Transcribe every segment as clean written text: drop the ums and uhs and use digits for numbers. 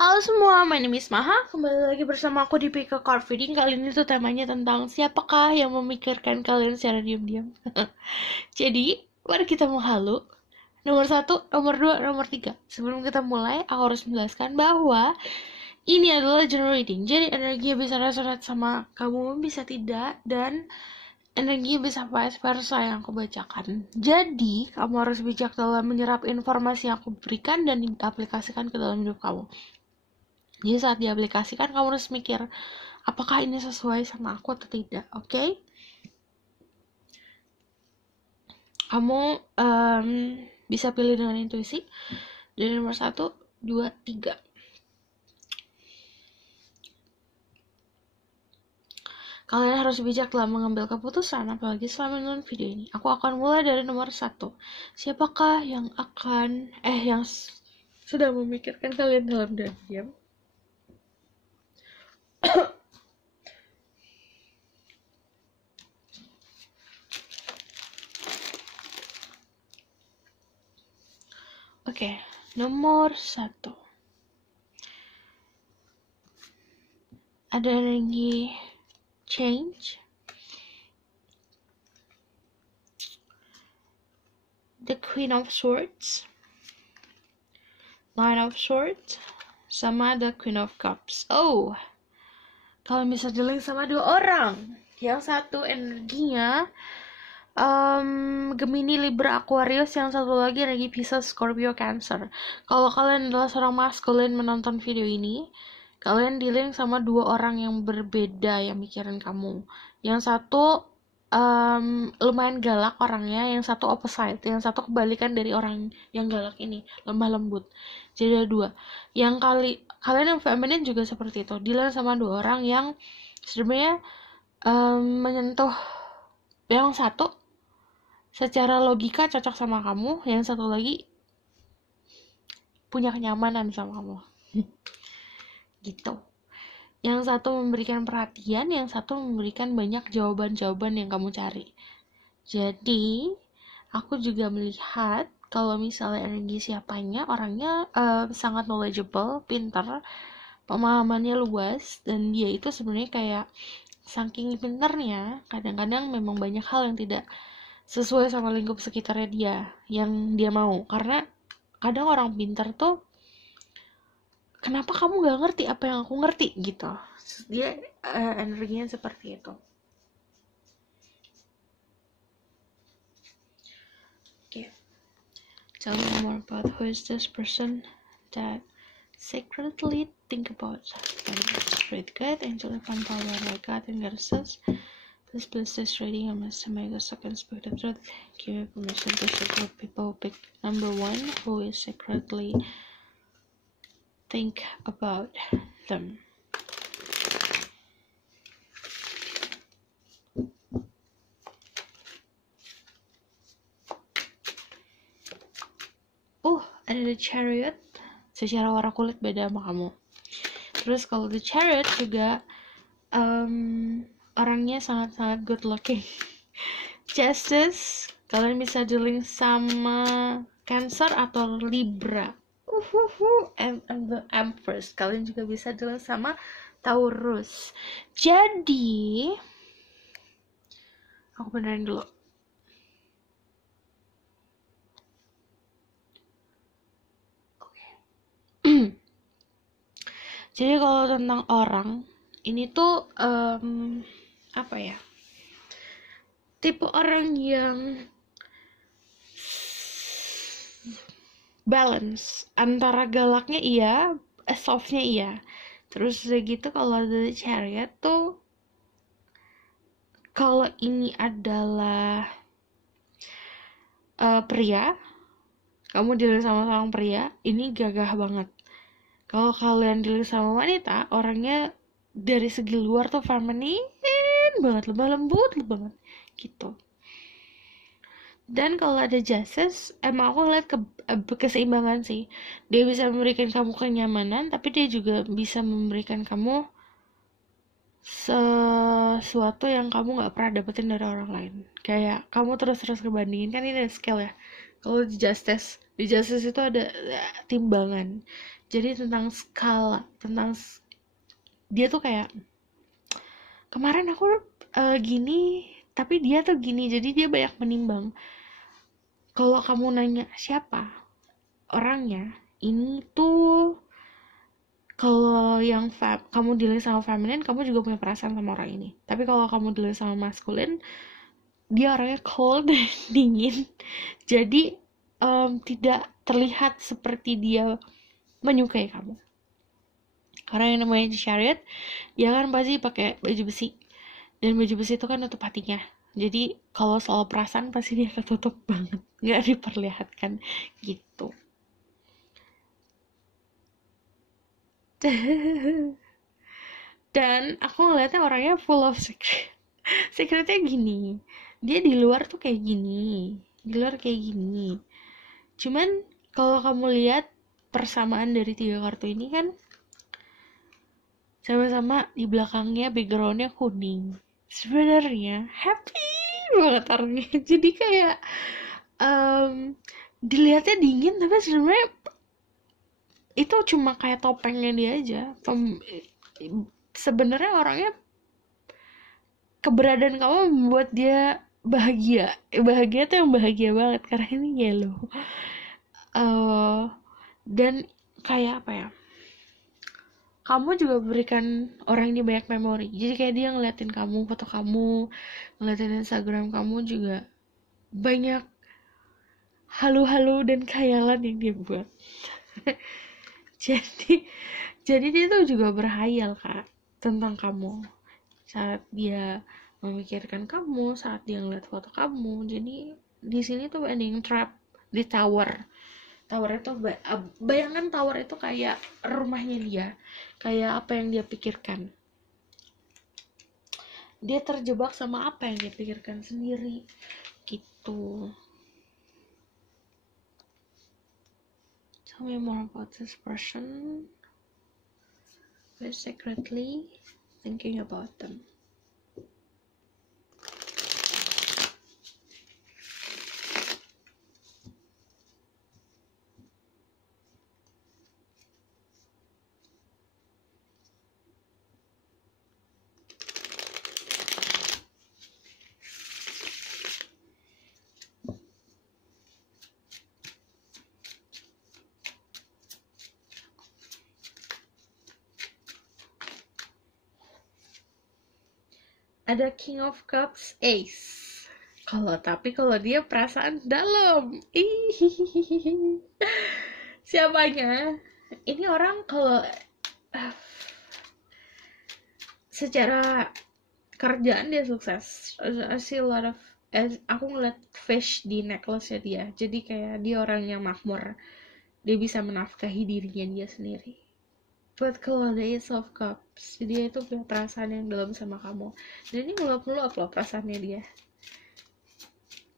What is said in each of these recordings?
Halo semua, my name is Maha. Kembali lagi bersama aku di Pika Card Reading. Kali ini tuh temanya tentang siapakah yang memikirkan kalian secara diam-diam. Jadi, mari kita menghalu. Nomor 1, nomor 2, nomor 3. Sebelum kita mulai, aku harus menjelaskan bahwa ini adalah general reading. Jadi energi bisa resonate sama kamu, bisa tidak, dan energi bisa vice versa yang aku bacakan. Jadi, kamu harus bijak dalam menyerap informasi yang aku berikan dan diaplikasikan ke dalam hidup kamu. Jadi saat diaplikasikan kamu harus mikir apakah ini sesuai sama aku atau tidak, oke? Kamu bisa pilih dengan intuisi dari nomor 1, 2, 3. Kalian harus bijak dalam mengambil keputusan, apalagi setelah menonton video ini. Aku akan mulai dari nomor 1. Siapakah yang sudah memikirkan kalian dalam diam? Oke, nomor 1. Ada energi change, the Queen of Swords, Nine of Swords, sama the Queen of Cups. Oh, kalian bisa dealing sama 2 orang. Yang satu energinya Gemini, Libra, Aquarius. Yang satu lagi energi Pisces, Scorpio, Cancer. Kalau kalian adalah seorang maskulin menonton video ini, kalian dealing sama 2 orang yang berbeda yang mikirin kamu. Yang satu lumayan galak orangnya, yang satu opposite, yang satu kebalikan dari orang yang galak ini, lemah lembut. Jadi ada 2. Yang kalian yang feminin juga seperti itu, dealing sama 2 orang yang sebenarnya menyentuh. Yang satu secara logika cocok sama kamu, yang satu lagi punya kenyamanan sama kamu. Gitu. Yang satu memberikan perhatian, yang satu memberikan banyak jawaban-jawaban yang kamu cari. Jadi, aku juga melihat kalau misalnya energi siapanya, orangnya sangat knowledgeable, pintar, pemahamannya luas, dan dia itu sebenarnya kayak saking pintarnya, kadang-kadang memang banyak hal yang tidak sesuai sama lingkup sekitarnya dia yang dia mau. Karena kadang orang pintar tuh, kenapa kamu gak ngerti apa yang aku ngerti gitu. Dia energinya seperti itu. Okay. Tell me more about who is this person that secretly think about straight good, angel from power like God and goddesses. Please bless this reading and bless my second speak the truth. Give me permission to support people. Pick number 1 who is secretly think about them. Ada the Chariot. Secara warna kulit beda sama kamu. Terus kalau the Chariot juga orangnya sangat-sangat good looking. Justice, kalian bisa dealing sama Cancer atau Libra. And the Empress, kalian juga bisa dealing sama Taurus. Jadi aku benerin dulu. Jadi kalau tentang orang ini tuh apa ya, tipe orang yang balance antara galaknya iya, softnya iya. Terus udah gitu kalau ada Chariot tuh, kalau ini adalah pria, kamu dealing sama seorang pria, ini gagah banget. Kalau kalian dealing sama wanita, orangnya dari segi luar tuh feminine banget, lemah lembut banget gitu. Dan kalau ada Justice, emang aku ngeliat keseimbangan sih. Dia bisa memberikan kamu kenyamanan, tapi dia juga bisa memberikan kamu sesuatu yang kamu gak pernah dapetin dari orang lain. Kayak kamu terus-terus ngebandingin, kan ini ada scale ya. Kalau di Justice itu ada timbangan. Jadi tentang skala, dia tuh kayak kemarin aku gini tapi dia tuh gini, jadi dia banyak menimbang. Kalau kamu nanya siapa orangnya, ini tuh kalau yang kamu dealing sama feminin, kamu juga punya perasaan sama orang ini. Tapi kalau kamu dealing sama maskulin, dia orangnya cold dan dingin. Jadi tidak terlihat seperti dia menyukai kamu. Karena yang namanya chariot, dia kan pasti pakai baju besi. Dan baju besi itu kan nutup hatinya. Jadi kalau soal perasaan pasti dia ketutup banget, nggak diperlihatkan gitu. Dan aku ngeliatnya orangnya full of secret. Secretnya gini, dia di luar tuh kayak gini, di luar kayak gini. Cuman kalau kamu lihat persamaan dari 3 kartu ini kan sama-sama di belakangnya backgroundnya kuning. Sebenarnya happy banget orangnya. Jadi kayak dilihatnya dingin tapi sebenarnya itu cuma kayak topengnya dia aja. Sebenarnya orangnya, keberadaan kamu membuat dia bahagia. Bahagia tuh yang bahagia banget karena ini yellow. Dan kayak apa ya, kamu juga berikan orang ini banyak memori. Jadi kayak dia ngeliatin kamu, foto kamu, ngeliatin Instagram kamu juga banyak halu-halu dan khayalan yang dia buat. jadi dia tuh juga berhayal Kak tentang kamu saat dia memikirkan kamu, saat dia ngeliat foto kamu. Jadi di sini tuh ending trap di tower. Tower itu bayangan tower itu kayak rumahnya dia, kayak apa yang dia pikirkan. Dia terjebak sama apa yang dia pikirkan sendiri gitu. Tell me more about this person. We're secretly thinking about them. Ada King of Cups, Ace. Tapi kalau dia perasaan dalam. Siapanya? Ini orang kalau secara kerjaan dia sukses. I see a lot of, aku ngeliat fish di necklace-nya dia. Jadi kayak dia orang yang makmur. Dia bisa menafkahi dirinya dia sendiri. But kalau ada Ace of Cups, dia itu punya perasaan yang dalam sama kamu. Dan ini meluap-meluap loh perasaannya dia.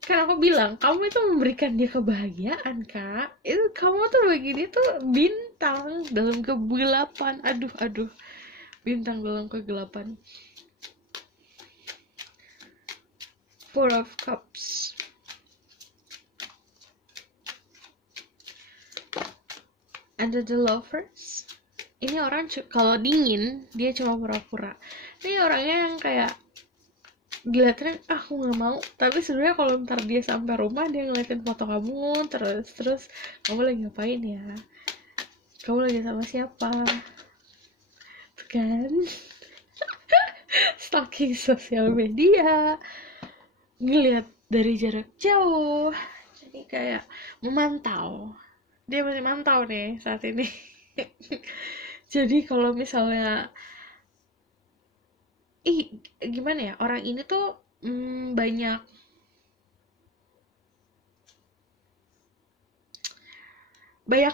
Kan aku bilang, kamu itu memberikan dia kebahagiaan, Kak. Itu kamu tuh bagi dia tuh bintang dalam kegelapan. Aduh. Bintang dalam kegelapan. Four of Cups. Ada The Lovers. Ini orang kalau dingin dia cuma pura-pura. Ini orangnya yang kayak dilihatin, aku nggak mau, tapi sebenarnya kalau ntar dia sampai rumah dia ngeliatin foto kamu terus kamu lagi ngapain ya, kamu lagi sama siapa, tuh kan. Stalking sosial media, ngeliat dari jarak jauh, jadi kayak memantau. Dia masih mantau nih saat ini. Jadi kalau misalnya gimana ya, orang ini tuh banyak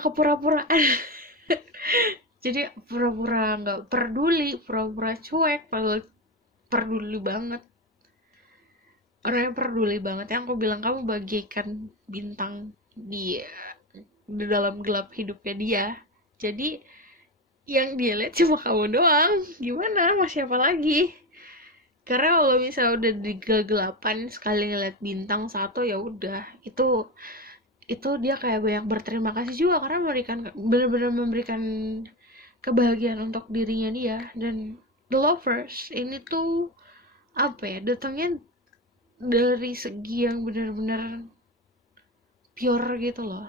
kepura-puraan. Jadi pura-pura nggak peduli, pura-pura cuek, peduli banget. Orangnya peduli banget. Yang aku bilang, kamu bagaikan bintang di dalam gelap hidupnya dia. Jadi yang dia lihat cuma kamu doang. Gimana, mau siapa lagi? Karena kalau misalnya udah di kegelapan sekali ngeliat bintang satu, ya udah, itu itu dia kayak banyak berterima kasih juga karena benar-benar memberikan kebahagiaan untuk dirinya dia. Dan the lovers ini tuh apa ya, datangnya dari segi yang benar-benar pure gitu loh,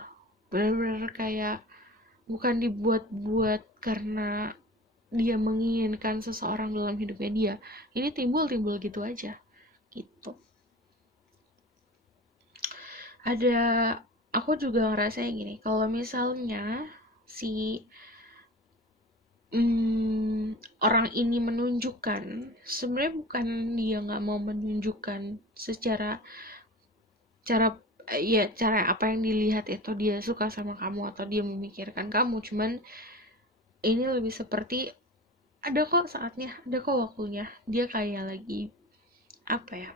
benar-benar kayak bukan dibuat-buat karena dia menginginkan seseorang dalam hidupnya dia. Ini timbul gitu aja gitu. Ada, aku juga ngerasa gini, kalau misalnya si orang ini menunjukkan, sebenarnya bukan dia nggak mau menunjukkan secara cara apa yang dilihat itu dia suka sama kamu atau dia memikirkan kamu, cuman ini lebih seperti ada kok saatnya, ada kok waktunya dia kayak lagi apa ya,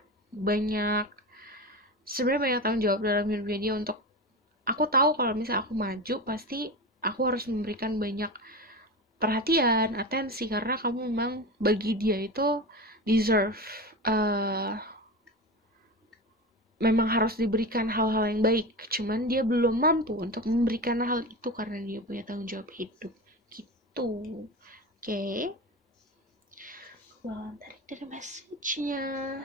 sebenarnya banyak tanggung jawab dalam hidupnya dia. Untuk aku tahu kalau misalnya aku maju pasti aku harus memberikan banyak perhatian, atensi, karena kamu memang bagi dia itu deserve, memang harus diberikan hal-hal yang baik, cuman dia belum mampu untuk memberikan hal itu karena dia punya tanggung jawab hidup gitu. Oke, tarik dari message-nya.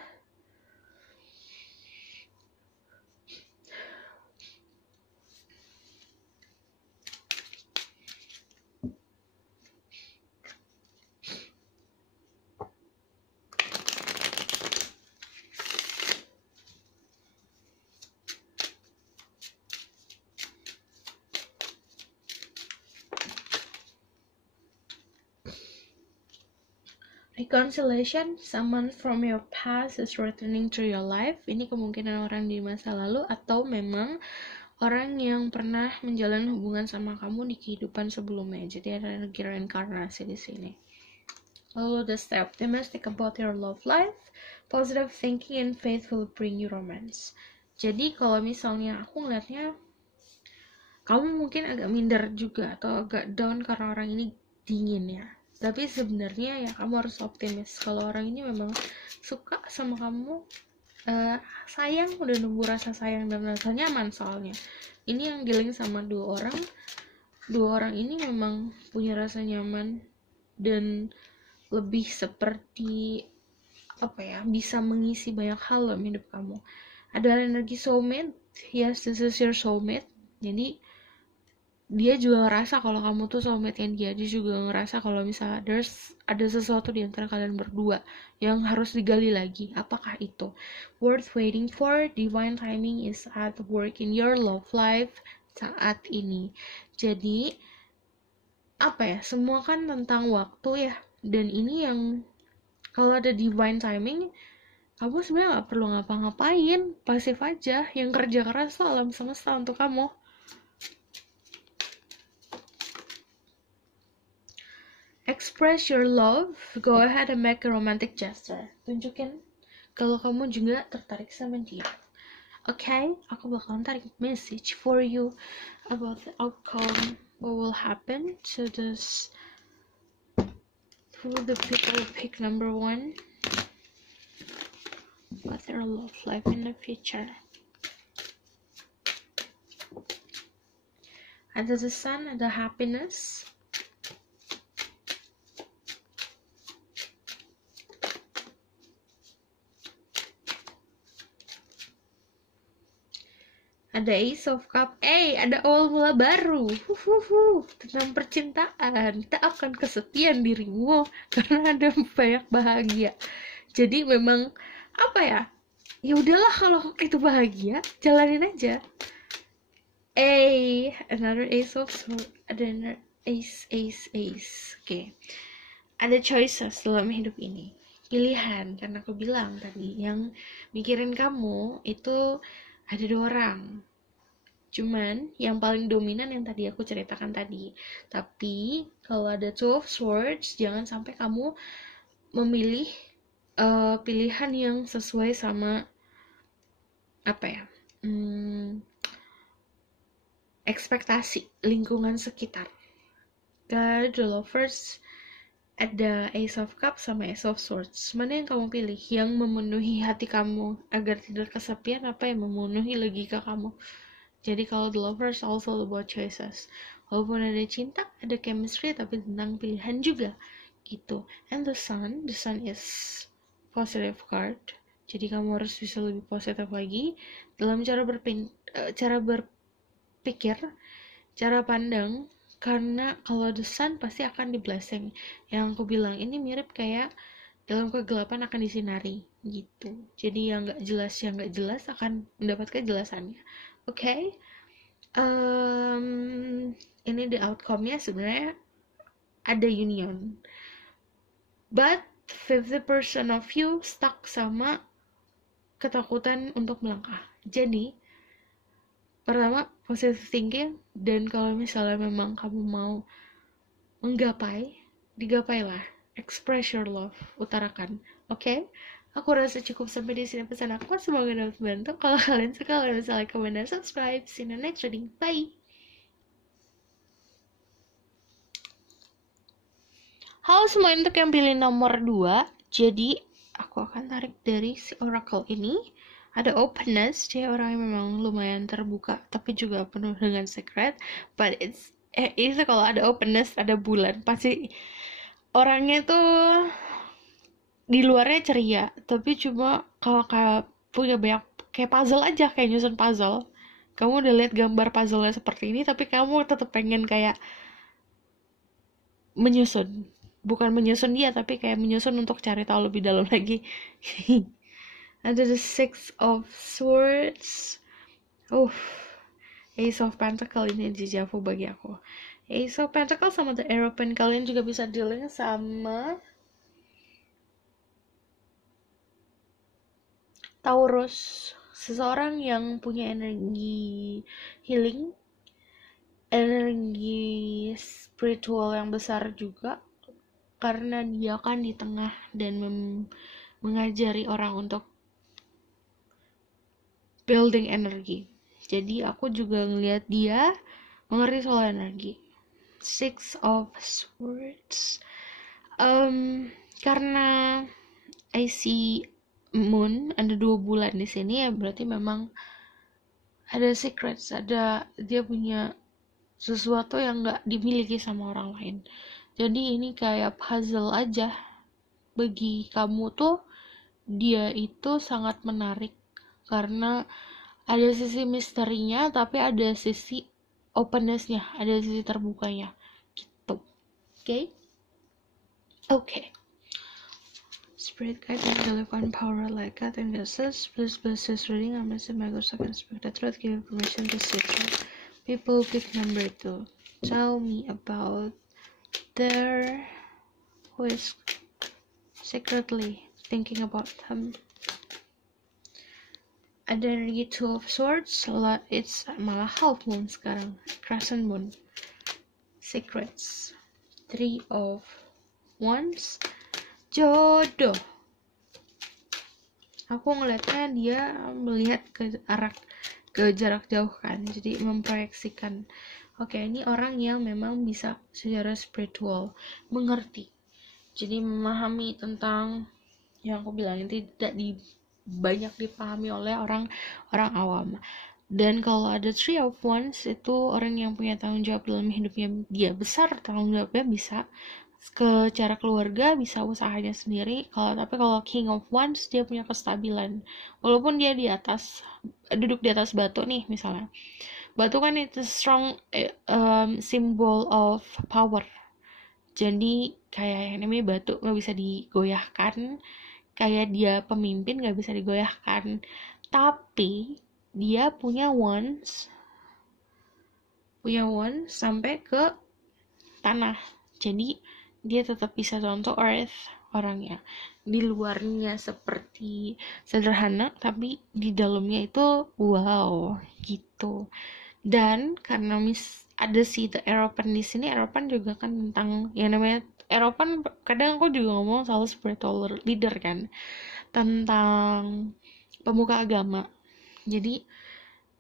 Reconciliation, someone from your past is returning to your life. Ini kemungkinan orang di masa lalu atau memang orang yang pernah menjalin hubungan sama kamu di kehidupan sebelumnya. Jadi ada energi reinkarnasi di sini. Lalu the step, they must think about your love life. Positive thinking and faith will bring you romance. Jadi kalau misalnya aku ngeliatnya kamu mungkin agak minder juga atau agak down karena orang ini dingin ya. Tapi sebenarnya ya kamu harus optimis kalau orang ini memang suka sama kamu, sayang, udah nunggu rasa sayang dan rasa nyaman. Soalnya ini yang dealing sama dua orang ini memang punya rasa nyaman dan lebih seperti apa ya, bisa mengisi banyak hal dalam hidup kamu. Ada energi soulmate, yes, this is your soulmate. Jadi dia juga ngerasa kalau kamu tuh soulmate-nya dia juga ngerasa kalau misalnya ada sesuatu di antara kalian berdua yang harus digali lagi. Apakah itu worth waiting for? Divine timing is at work in your love life saat ini. Jadi apa ya, semua kan tentang waktu ya, dan ini yang kalau ada divine timing, kamu sebenarnya nggak perlu ngapa-ngapain, pasif aja. Yang kerja keras tuh alam semesta untuk kamu. Express your love, go ahead and make a romantic gesture. Tunjukin kalau kamu juga tertarik sama dia. Okay, aku bakalan tarik message for you about the outcome, what will happen to this, who the people pick number 1, what their love life in the future. Ada the sun, ada happiness. Ada Ace of Cup, ada awal mula baru, tentang percintaan. Tak akan kesepian dirimu karena ada banyak bahagia. Jadi memang apa ya? Ya udahlah kalau itu bahagia, jalanin aja. Another Ace of Swords, ada another Ace. Oke. Ada choices dalam hidup ini, pilihan. Karena aku bilang tadi yang mikirin kamu itu ada 2 orang. Cuman yang paling dominan yang tadi aku ceritakan tadi. Tapi kalau ada 2 of Swords, jangan sampai kamu memilih pilihan yang sesuai sama apa ya, ekspektasi lingkungan sekitar. Kalau the lovers ada Ace of Cups sama Ace of Swords. Mana yang kamu pilih? Yang memenuhi hati kamu agar tidak kesepian, apa yang memenuhi logika kamu? Jadi kalau the lovers also about choices. Walaupun ada cinta, ada chemistry, tapi tentang pilihan juga gitu. And the sun is positive card. Jadi kamu harus bisa lebih positif lagi dalam cara berpikir, cara pandang. Karena kalau the sun pasti akan di blessing. Yang aku bilang ini mirip kayak dalam kegelapan akan disinari gitu. Jadi yang nggak jelas akan mendapat kejelasannya. Oke. Ini the outcome-nya sebenarnya ada union. But 50% of you stuck sama ketakutan untuk melangkah. Jadi, pertama, positive thinking. Dan kalau misalnya memang kamu mau digapailah. Express your love, utarakan. Oke? Aku rasa cukup sampai di sini pesan aku. Semoga dapat bantu. Kalau kalian suka, kalian bisa like, comment, dan subscribe. See you in the next reading. Bye! Halo semua, untuk yang pilih nomor 2, jadi aku akan tarik dari si oracle ini. Ada openness, dia orang yang memang lumayan terbuka, tapi juga penuh dengan secret. But itu kalau ada openness, ada bulan, pasti orangnya tuh di luarnya ceria, tapi cuma kalau kayak punya banyak kayak puzzle aja, kayak nyusun puzzle. Kamu udah lihat gambar puzzle-nya seperti ini, tapi kamu tetap pengen kayak menyusun. Bukan menyusun dia, tapi kayak menyusun untuk cari tahu lebih dalam lagi. Ada the Six of Swords. Ace of Pentacle ini dejavu bagi aku. Ace of Pentacle sama the Aeroplane, kalian juga bisa dealing sama Taurus. Seseorang yang punya energi healing, energi spiritual yang besar juga, karena dia kan di tengah dan mengajari orang untuk building energi. Jadi aku juga ngelihat dia mengerti soal energi. Six of Swords. Karena I see moon, ada 2 bulan di sini, ya berarti memang ada secrets, ada dia punya sesuatu yang nggak dimiliki sama orang lain. Jadi ini kayak puzzle aja bagi kamu tuh. Dia itu sangat menarik karena ada sisi misterinya, tapi ada sisi openness-nya, ada sisi terbukanya gitu. Oke. Spirit guide and divine power like God and Jesus, please bless this reading. I'm missing my ghost, I can speak the truth, give information to secret. People pick number 2. Tell me about their who is secretly thinking about them. Ada energi Two of Swords, it's malah half moon sekarang, crescent moon. Secrets, Three of Wands, jodoh. Aku ngeliatnya dia melihat ke jarak jauh kan, jadi memproyeksikan. Oke, ini orang yang memang bisa secara spiritual mengerti, jadi memahami tentang yang aku bilang ini tidak banyak dipahami oleh orang awam. Dan kalau ada Three of Wands, itu orang yang punya tanggung jawab dalam hidupnya, dia besar tanggung jawabnya, bisa ke cara keluarga, bisa usahanya sendiri. Tapi kalau King of Wands, dia punya kestabilan, walaupun dia duduk di atas batu nih misalnya. Batu kan itu strong symbol of power. Jadi kayak yang namanya batu gak bisa digoyahkan, kayak dia pemimpin gak bisa digoyahkan. Tapi dia punya wands sampai ke tanah, jadi dia tetap bisa contoh earth orangnya. Di luarnya seperti sederhana, tapi di dalamnya itu wow gitu. Dan karena ada si the Aeropan di sini, Aeropan juga kan tentang yang namanya Aeropan. Kadang aku juga ngomong soal spiritual leader kan, tentang pemuka agama. Jadi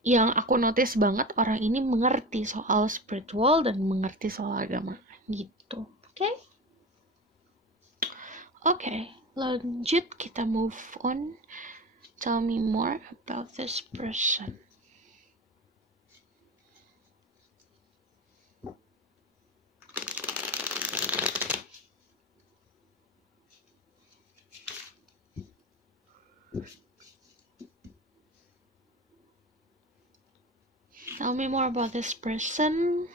yang aku notice banget, orang ini mengerti soal spiritual dan mengerti soal agama gitu. Oke, lanjut, kita move on. Tell me more about this person. Tell me more about this person.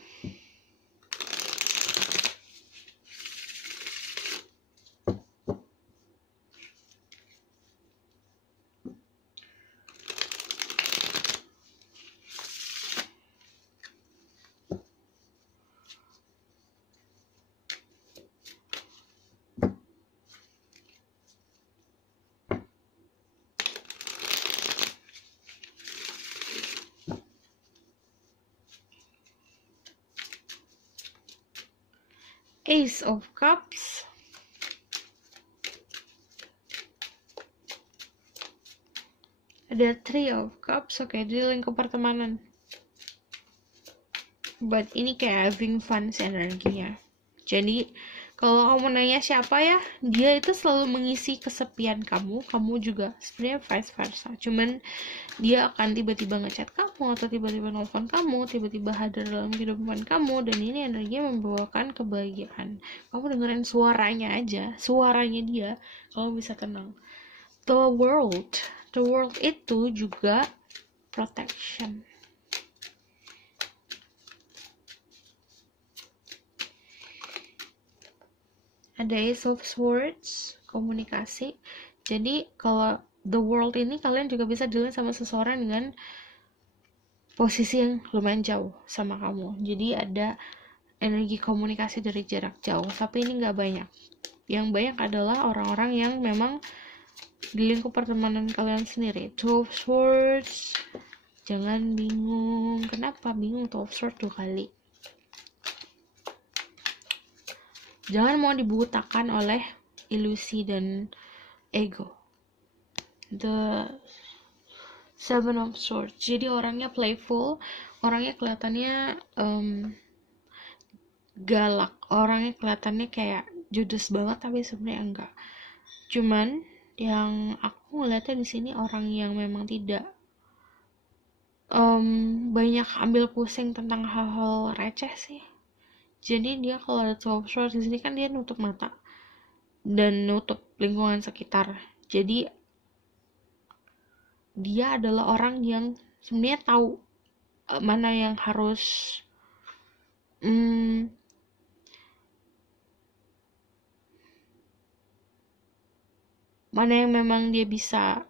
Ace of Cups, ada Three of Cups. Oke, di lingkup pertemanan, but ini kayak having fun energinya. Jadi kalau kamu nanya siapa ya, dia itu selalu mengisi kesepian kamu juga sebenarnya vice versa. Cuman dia akan tiba-tiba ngechat kamu atau tiba-tiba nelfon kamu, tiba-tiba hadir dalam kehidupan kamu, dan ini energinya membawakan kebahagiaan. Kamu dengerin suaranya aja, suaranya dia, kamu bisa tenang. The world itu juga protection. Ada Ace of Swords, komunikasi. Jadi kalau the world ini kalian juga bisa dealing sama seseorang dengan posisi yang lumayan jauh sama kamu. Jadi ada energi komunikasi dari jarak jauh, tapi ini nggak banyak. Yang banyak adalah orang-orang yang memang di lingkup pertemanan kalian sendiri. Two of Swords, jangan bingung. Kenapa bingung? Two of Swords 2 kali. Jangan mau dibutakan oleh ilusi dan ego. The Seven of Swords. Jadi orangnya playful, orangnya kelihatannya galak, orangnya kelihatannya kayak judes banget, tapi sebenarnya enggak. Cuman yang aku ngeliatnya di sini orang yang memang tidak banyak ambil pusing tentang hal-hal receh sih. Jadi dia kalau ada Two of Swords di sini kan dia nutup mata dan nutup lingkungan sekitar. Jadi dia adalah orang yang sebenarnya tahu mana yang harus mana yang memang dia bisa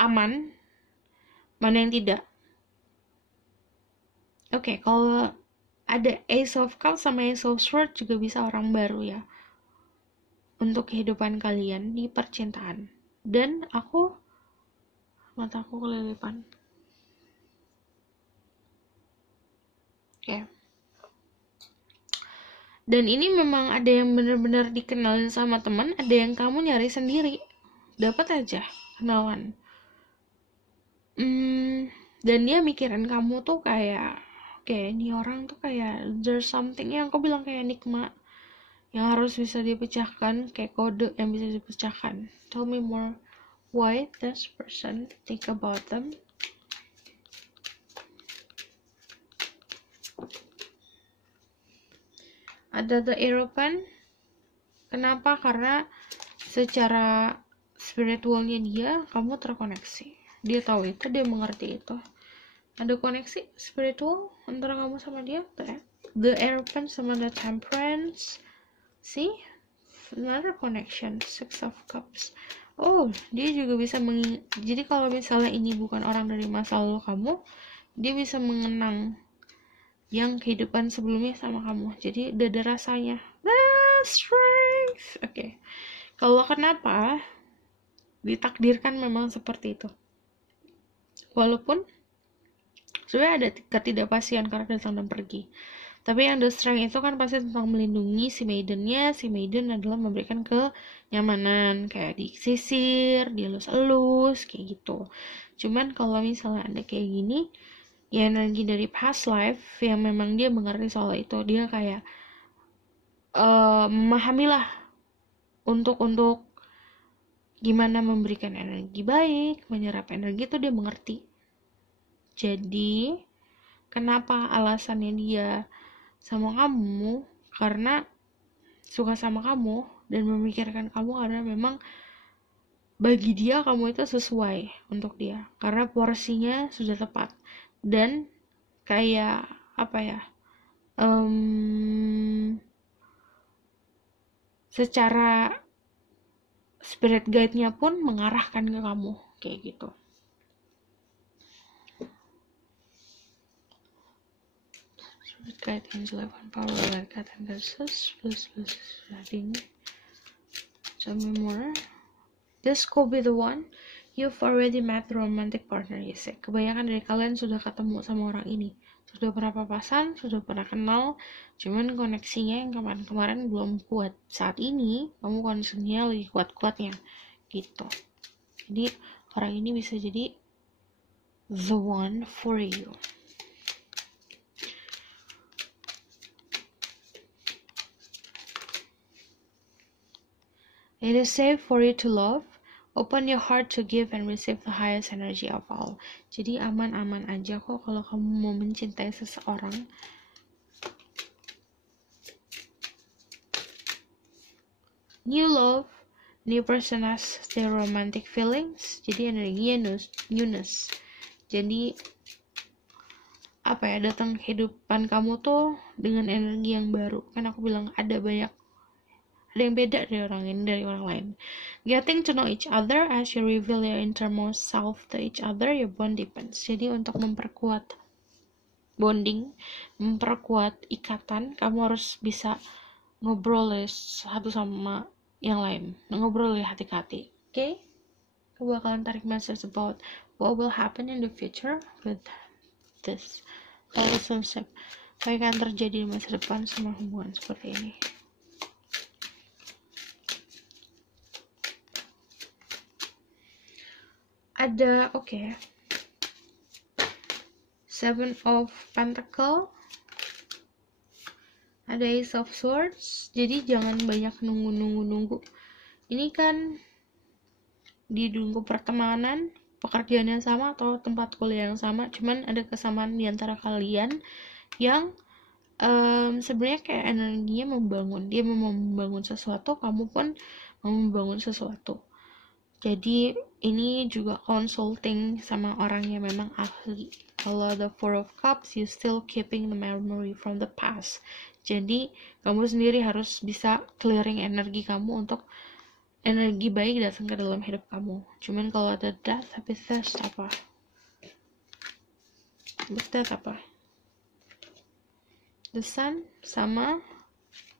aman, mana yang tidak. Oke, kalau ada Ace of Cups sama Ace of Swords juga bisa orang baru ya untuk kehidupan kalian di percintaan. Dan mataku kelilipan. Oke. Dan ini memang ada yang benar-benar dikenalin sama teman, ada yang kamu nyari sendiri. Dapat aja kenalan. Dan dia mikirin kamu tuh kayak ini orang tuh kayak there's something yang aku bilang kayak enigma yang harus bisa dipecahkan, kayak kode yang bisa dipecahkan. Tell me more why this person think about them. Ada the Hierophant. Kenapa? Karena secara spiritualnya dia, kamu terkoneksi. Dia tahu itu, dia mengerti itu. Ada koneksi spiritual antara kamu sama dia. The Hierophant sama the Temperance. See? Another connection. Six of Cups. Oh, dia juga bisa jadi kalau misalnya ini bukan orang dari masa lalu kamu, dia bisa mengenang yang kehidupan sebelumnya sama kamu. Jadi udah ada rasanya. Strength. Oke. Kalau kenapa ditakdirkan memang seperti itu. Walaupun sebenarnya ada ketidakpastian karena datang dan pergi. Tapi yang the strength itu kan pasti tentang melindungi si maidennya. Si maiden adalah memberikan kenyamanan, kayak disisir, dielus-elus, kayak gitu. Cuman kalau misalnya ada kayak gini, ya energi dari past life yang memang dia mengerti soal itu, dia kayak memahamilah untuk gimana memberikan energi baik, menyerap energi itu dia mengerti. Jadi kenapa alasannya dia sama kamu karena suka sama kamu dan memikirkan kamu karena memang bagi dia kamu itu sesuai untuk dia karena porsinya sudah tepat. Dan kayak apa ya, secara spirit guide-nya pun mengarahkan ke kamu kayak gitu. Spirit guide, angel, power, malaikat, and goddesses, plus tell me more. This could be the one. You've already met the romantic partner you say. Kebanyakan dari kalian sudah ketemu sama orang ini, sudah pernah papasan, sudah pernah kenal, cuman koneksinya yang kemarin-kemarin belum kuat. Saat ini kamu koneksinya lagi kuat-kuatnya gitu. Jadi orang ini bisa jadi the one for you. It is safe for you to love. Open your heart to give and receive the highest energy of all. Jadi aman-aman aja kok kalau kamu mau mencintai seseorang. New love, new person has their romantic feelings. Jadi energinya newness. Jadi apa ya, datang kehidupan kamu tuh dengan energi yang baru. Kan aku bilang ada yang beda dari orang ini dari orang lain. Getting to know each other as you reveal your innermost self to each other, your bond deepens. Jadi untuk memperkuat bonding, memperkuat ikatan, kamu harus bisa ngobrol satu sama yang lain, ngobrol hati ke hati. Okay? Aku bakalan tarik message about what will happen in the future with this relationship. Apa yang akan terjadi di masa depan sama hubungan seperti ini. Ada Seven of Pentacle, ada Ace of Swords. Jadi jangan banyak nunggu. Ini kan ditunggu pertemanan, pekerjaan yang sama atau tempat kuliah yang sama, cuman ada kesamaan di antara kalian yang sebenarnya kayak energinya membangun. Dia mau membangun sesuatu, kamu pun mau membangun sesuatu. Jadi ini juga consulting sama orang yang memang ahli. Kalau the Four of Cups, you still keeping the memory from the past. Jadi kamu sendiri harus bisa clearing energi kamu untuk energi baik datang ke dalam hidup kamu. Cuman kalau ada Death, habis Death apa? Death apa? The Sun sama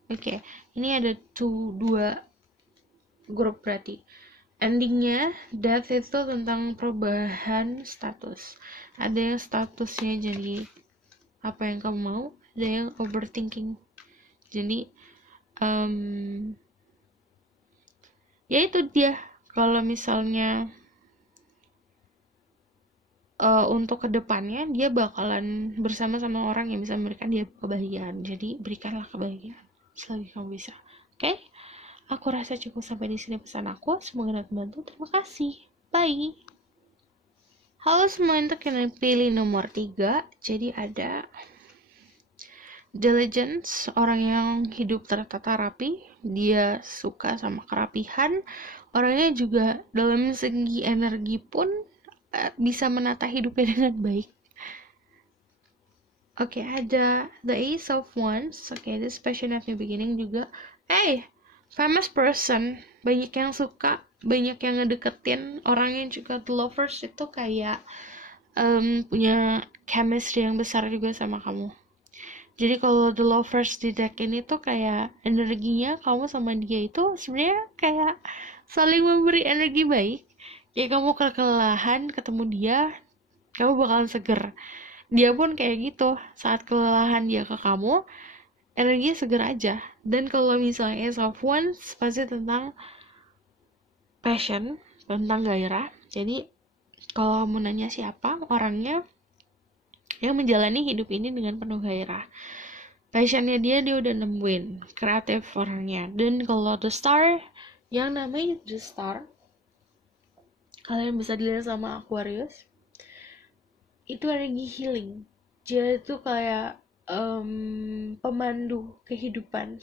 ini ada dua grup berarti. Endingnya Death itu tentang perubahan status. Ada yang statusnya jadi apa yang kamu mau, ada yang overthinking. Jadi ya itu dia. Kalau misalnya untuk kedepannya dia bakalan bersama sama orang yang bisa memberikan dia kebahagiaan. Jadi berikanlah kebahagiaan selagi kamu bisa. Oke? Aku rasa cukup sampai di sini pesan aku. Semoga dapat membantu. Terima kasih. Bye. Halo semua, untuk yang pilih nomor 3. Jadi ada Diligence, orang yang hidup tertata rapi. Dia suka sama kerapihan. Orangnya juga dalam segi energi pun bisa menata hidupnya dengan baik. Ada The Ace of Wands. This passionate new beginning juga. Famous person, banyak yang suka, banyak yang ngedeketin. Orangnya juga the lovers itu kayak punya chemistry yang besar juga sama kamu. Jadi kalau the lovers di deck ini tuh kayak energinya kamu sama dia itu sebenarnya kayak saling memberi energi baik. Ya kamu kelelahan ketemu dia, kamu bakalan seger. Dia pun kayak gitu, saat kelelahan dia ke kamu, energinya seger aja. Dan kalau misalnya Ace of Wands pasti tentang passion, tentang gairah. Jadi kalau kamu nanya siapa orangnya yang menjalani hidup ini dengan penuh gairah, passionnya dia udah nemuin, kreatif orangnya. Dan kalau The Star, yang namanya The Star, kalian bisa dilihat sama Aquarius, itu energi healing. Dia itu kayak pemandu kehidupan.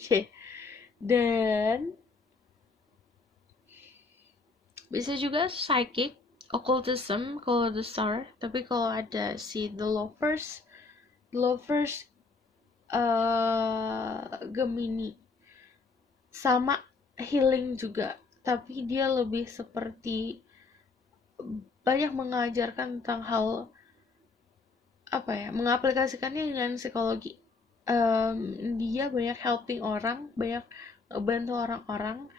Dan bisa juga psychic, occultism kalau The Star. Tapi kalau ada si The Lovers, Lovers Gemini sama healing juga, tapi dia lebih seperti banyak mengajarkan tentang hal mengaplikasikannya dengan psikologi. Dia banyak helping orang, banyak bantu orang-orang.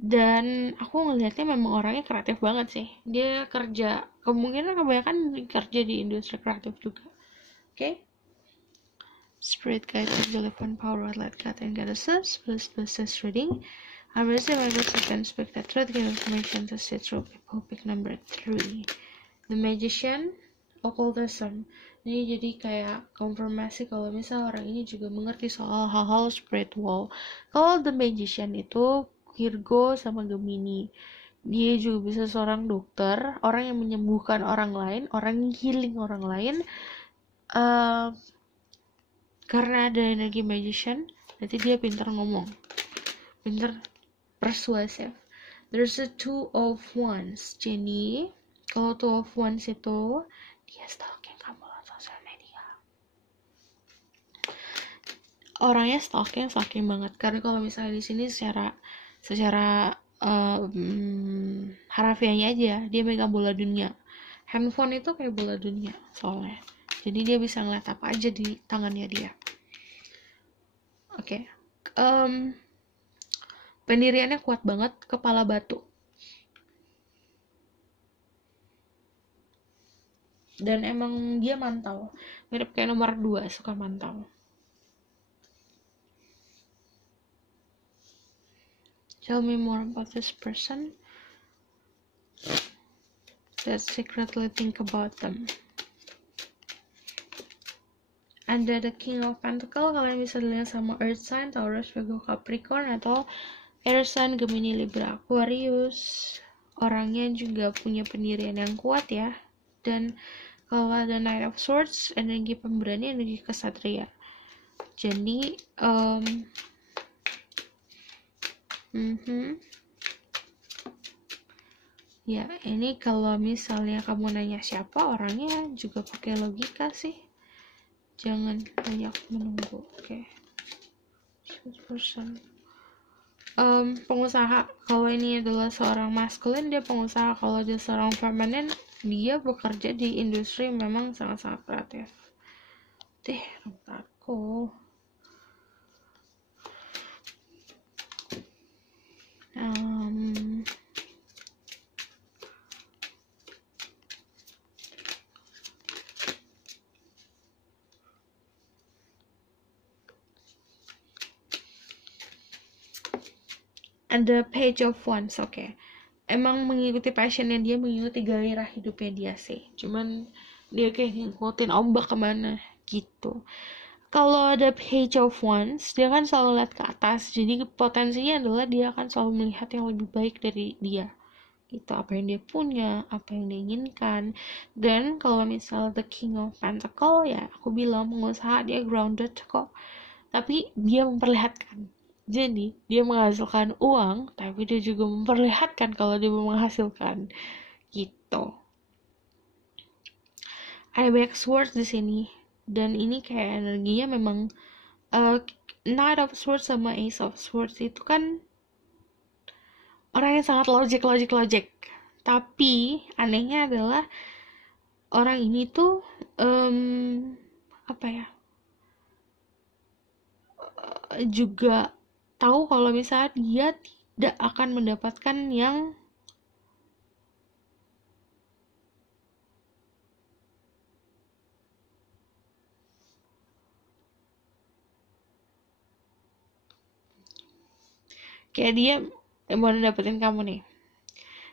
Dan aku ngelihatnya memang orangnya kreatif banget sih. Dia kerja, kemungkinan kebanyakan kerja di industri kreatif juga. Oke? Spirit guide to elephant power outlet cat and goddesses plus business reading. I'm raising my voice and speak the truth, give information to see through people. Pick number 3. The Magician, Occultism. Ini jadi kayak konfirmasi kalau misal orang ini juga mengerti soal hal-hal spiritual. Kalau The Magician itu Virgo sama Gemini. Dia juga bisa seorang dokter, orang yang menyembuhkan orang lain, orang yang healing orang lain. Karena ada energi Magician, nanti dia pintar ngomong, pintar persuasif. There's a Two of Wands. Jadi kalau Two of Wands itu dia stalking kamu lewat sosial media. Orangnya stalking banget. Karena kalau misalnya di sini secara harafiahnya aja, dia megang bola dunia. Handphone itu kayak bola dunia soalnya. Jadi dia bisa ngeliat apa aja di tangannya dia. Oke. Pendiriannya kuat banget, kepala batu. Dan emang dia mantau. Mirip kayak nomor 2, suka mantau. Tell me more about this person that secretly think about them. Ada the King of Pentacles, kalian bisa dilihat sama Earth sign, Taurus, Virgo, Capricorn, atau Air sign, Gemini, Libra, Aquarius. Orangnya juga punya pendirian yang kuat ya. Dan kalau ada Knight of Swords, energi pemberani, energi kesatria. Jadi ya, ini kalau misalnya kamu nanya siapa orangnya, juga pakai logika sih. Jangan banyak menunggu. Oke. Person. Pengusaha. Kalau ini adalah seorang maskulin, dia pengusaha. Kalau dia seorang feminin, dia bekerja di industri memang sangat-sangat kreatif. Aku. Ada Page of Wands, oke. Emang mengikuti passionnya dia, mengikuti gairah hidupnya dia sih. Cuman dia kayak ngikutin ombak kemana gitu. Kalau ada Page of Wands, dia kan selalu lihat ke atas. Jadi potensinya adalah dia akan selalu melihat yang lebih baik dari dia. Itu apa yang dia punya, apa yang dia inginkan. Dan kalau misal the King of Pentacles, ya aku bilang pengusaha, dia grounded kok. Tapi dia memperlihatkan. Jadi, dia menghasilkan uang, tapi dia juga memperlihatkan kalau dia menghasilkan. Gitu. Ada banyak swords di sini. Dan ini kayak energinya memang Knight of Swords sama Ace of Swords itu kan orang yang sangat logic. Tapi anehnya adalah orang ini tuh juga tahu kalau misalnya dia tidak akan mendapatkan yang kayak dia mau dapetin kamu nih.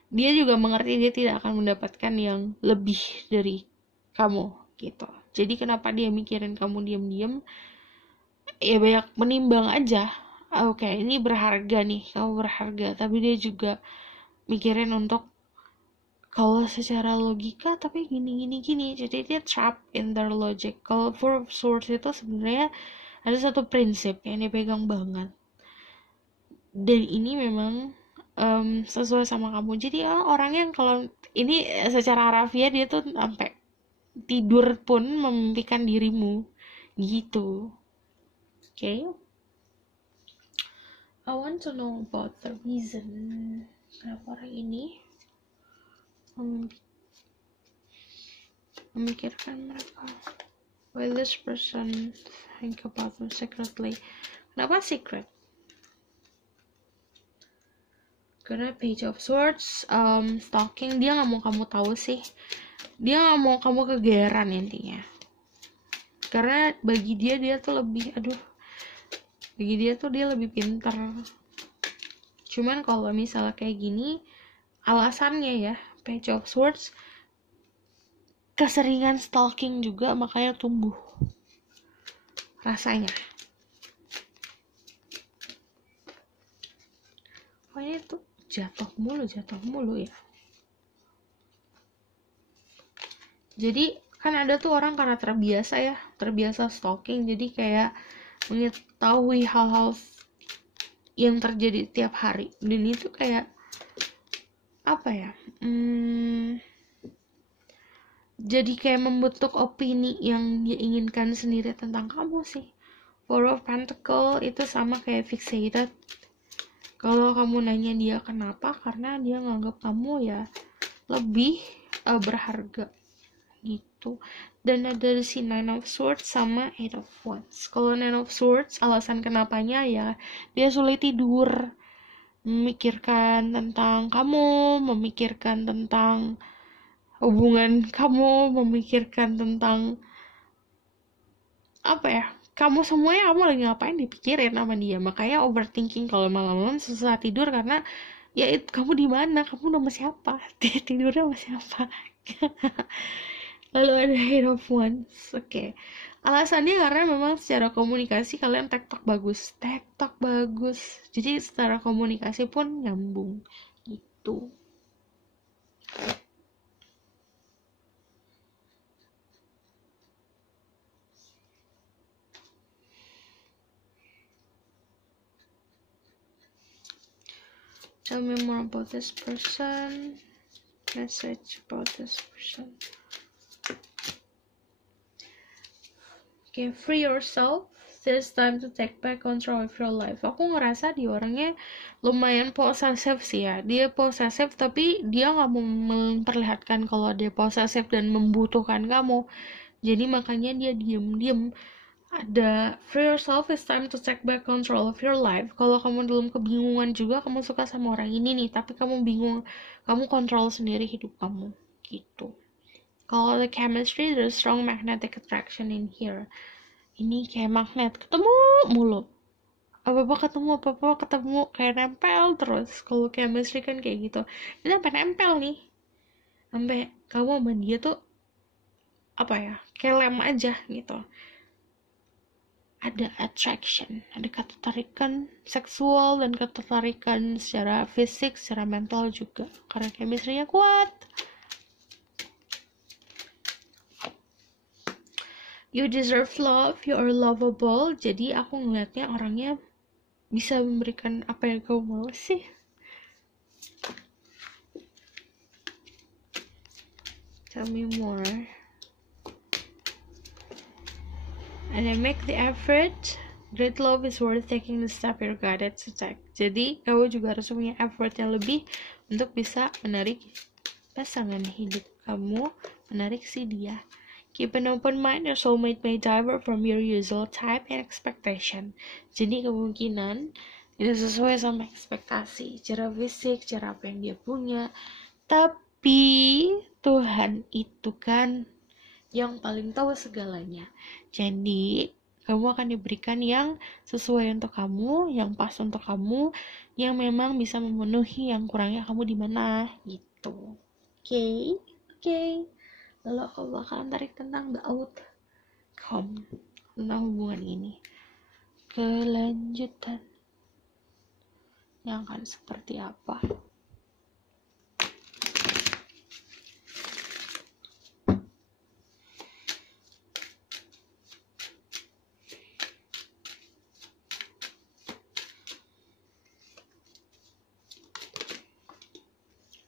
Dia juga mengerti dia tidak akan mendapatkan yang lebih dari kamu gitu. Jadi kenapa dia mikirin kamu diam-diam? Ya banyak menimbang aja. Oke, ini berharga nih, kamu berharga. Tapi dia juga mikirin untuk kalau secara logika tapi gini. Jadi dia trapped in their logic. Kalau Four of Swords itu sebenarnya ada satu prinsip yang dia pegang banget. Dan ini memang sesuai sama kamu. Jadi orang yang kalau ini secara harafiah dia tuh sampai tidur pun memimpikan dirimu gitu. Okay, I want to know about the reason kenapa orang ini memikirkan mereka. Why this person think about them secretly? Kenapa secret? Karena Page of Swords, stalking, dia nggak mau kamu tahu sih. Dia nggak mau kamu kegeeran intinya. Karena bagi dia tuh lebih, bagi dia tuh dia lebih pintar. Cuman kalau misalnya kayak gini, alasannya ya, Page of Swords, keseringan stalking juga makanya tumbuh rasanya. Pokoknya tuh jatuh mulu ya. Jadi kan ada tuh orang karena terbiasa stalking, jadi kayak mengetahui hal-hal yang terjadi tiap hari, dan itu kayak apa ya, jadi kayak membentuk opini yang dia inginkan sendiri tentang kamu sih. Four of Pentacles itu sama kayak fixated. Kalau kamu nanya dia kenapa, karena dia nganggap kamu ya lebih berharga gitu. Dan ada si Nine of Swords sama Eight of Wands. Kalau Nine of Swords, alasan kenapanya ya dia sulit tidur, memikirkan tentang kamu, memikirkan tentang hubungan kamu, memikirkan tentang apa ya, kamu semuanya, kamu lagi ngapain dipikirin sama dia. Makanya overthinking kalau malam-malam susah tidur, karena ya kamu di mana, kamu sama siapa, tidurnya sama siapa. Lalu ada Hero of Wands. Oke. Alasannya karena memang secara komunikasi kalian tektok bagus. Jadi secara komunikasi pun nyambung gitu. Tell me more about this person. Message about this person. Okay, free yourself. It's time to take back control of your life. Aku ngerasa dia orangnya lumayan posesif sih ya. Dia posesif tapi dia nggak mau memperlihatkan kalau dia posesif dan membutuhkan kamu. Jadi makanya dia diem-diem. Ada free yourself, it's time to take back control of your life. Kalau kamu dalam kebingungan juga, kamu suka sama orang ini nih, tapi kamu bingung, kamu kontrol sendiri hidup kamu gitu. Kalau the chemistry, there's strong magnetic attraction in here. Ini kayak magnet, ketemu mulu, apa-apa ketemu, kayak nempel terus. Kalau chemistry kan kayak gitu, ini sampai nempel nih, sampai kamu sama dia tuh apa ya, kayak lem aja gitu. Ada attraction, ada ketertarikan seksual dan ketertarikan secara fisik, secara mental juga, karena chemistry-nya kuat. You deserve love, you are lovable. Jadi aku ngeliatnya orangnya bisa memberikan apa yang kamu mau sih. Tell me more. And I make the effort. Great love is worth taking the step you're guided to take. Jadi kamu juga harus punya effort yang lebih untuk bisa menarik pasangan hidup kamu, menarik si dia. Keep an open mind, your soulmate may differ from your usual type and expectation. Jadi kemungkinan tidak sesuai sama ekspektasi, cara fisik, cara apa yang dia punya. Tapi Tuhan itu kan yang paling tahu segalanya. Jadi kamu akan diberikan yang sesuai untuk kamu, yang pas untuk kamu, yang memang bisa memenuhi yang kurangnya kamu di mana gitu. Oke. Lalu aku bakalan tarik tentang the outcome, tentang hubungan ini, kelanjutan yang akan seperti apa.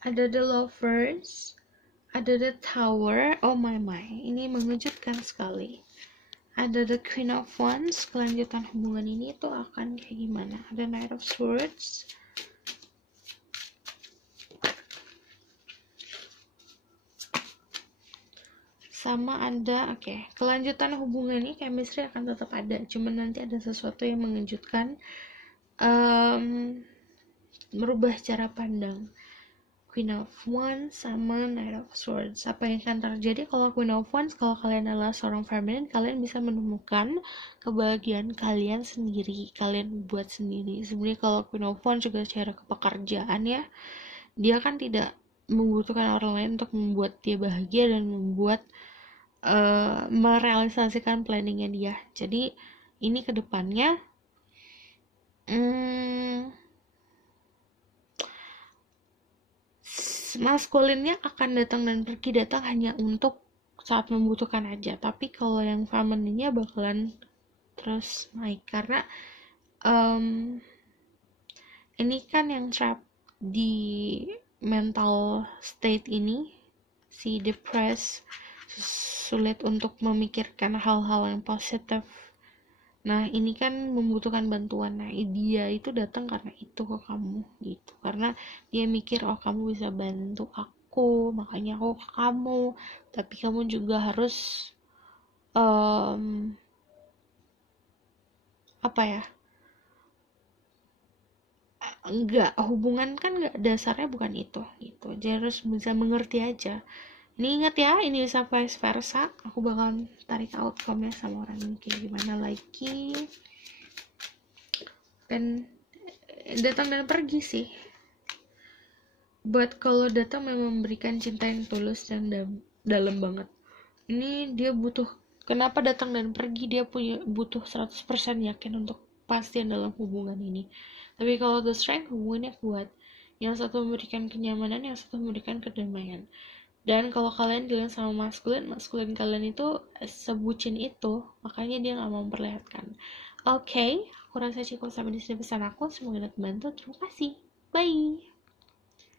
ada the lovers, ada the tower. Oh my, ini mengejutkan sekali. Ada the queen of wands. Kelanjutan hubungan ini tuh akan kayak gimana? Ada knight of swords, sama ada kelanjutan hubungan ini chemistry akan tetap ada, cuman nanti ada sesuatu yang mengejutkan, merubah cara pandang. Queen of Wands sama Knight of Swords. Apa yang akan terjadi kalau Queen of Wands? Kalau kalian adalah seorang feminine, kalian bisa menemukan kebahagiaan kalian sendiri, kalian buat sendiri. Sebenarnya kalau Queen of Wands juga secara pekerjaan ya, dia kan tidak membutuhkan orang lain untuk membuat dia bahagia dan membuat merealisasikan planningnya dia. Jadi ini kedepannya maskulinnya akan datang dan pergi, datang hanya untuk saat membutuhkan aja. Tapi kalau yang femininnya bakalan terus naik, karena ini kan yang trap di mental state ini, si depressed, sulit untuk memikirkan hal-hal yang positif. Nah ini kan membutuhkan bantuan. Nah dia itu datang karena itu ke kamu gitu, karena dia mikir oh kamu bisa bantu aku, makanya aku ke kamu. Tapi kamu juga harus enggak, hubungan kan enggak, dasarnya bukan itu gitu. Jadi harus bisa mengerti aja. Ini ingat ya, ini bisa vice versa. Aku bakalan tarik outcome-nya sama orang ini kayak gimana lagi. Dan datang dan pergi sih. Buat kalau datang memang memberikan cinta yang tulus dan dalam banget. Ini dia butuh, kenapa datang dan pergi, dia butuh 100% yakin untuk pastian dalam hubungan ini. Tapi kalau the strength, hubungannya kuat. Yang satu memberikan kenyamanan, yang satu memberikan kedamaian. Dan kalau kalian jalan sama maskulin kalian itu sebucin itu, makanya dia gak mau memperlihatkan. Oke, aku rasa cukup sampai di sini pesan aku. Semoga membantu. Terima kasih. Bye.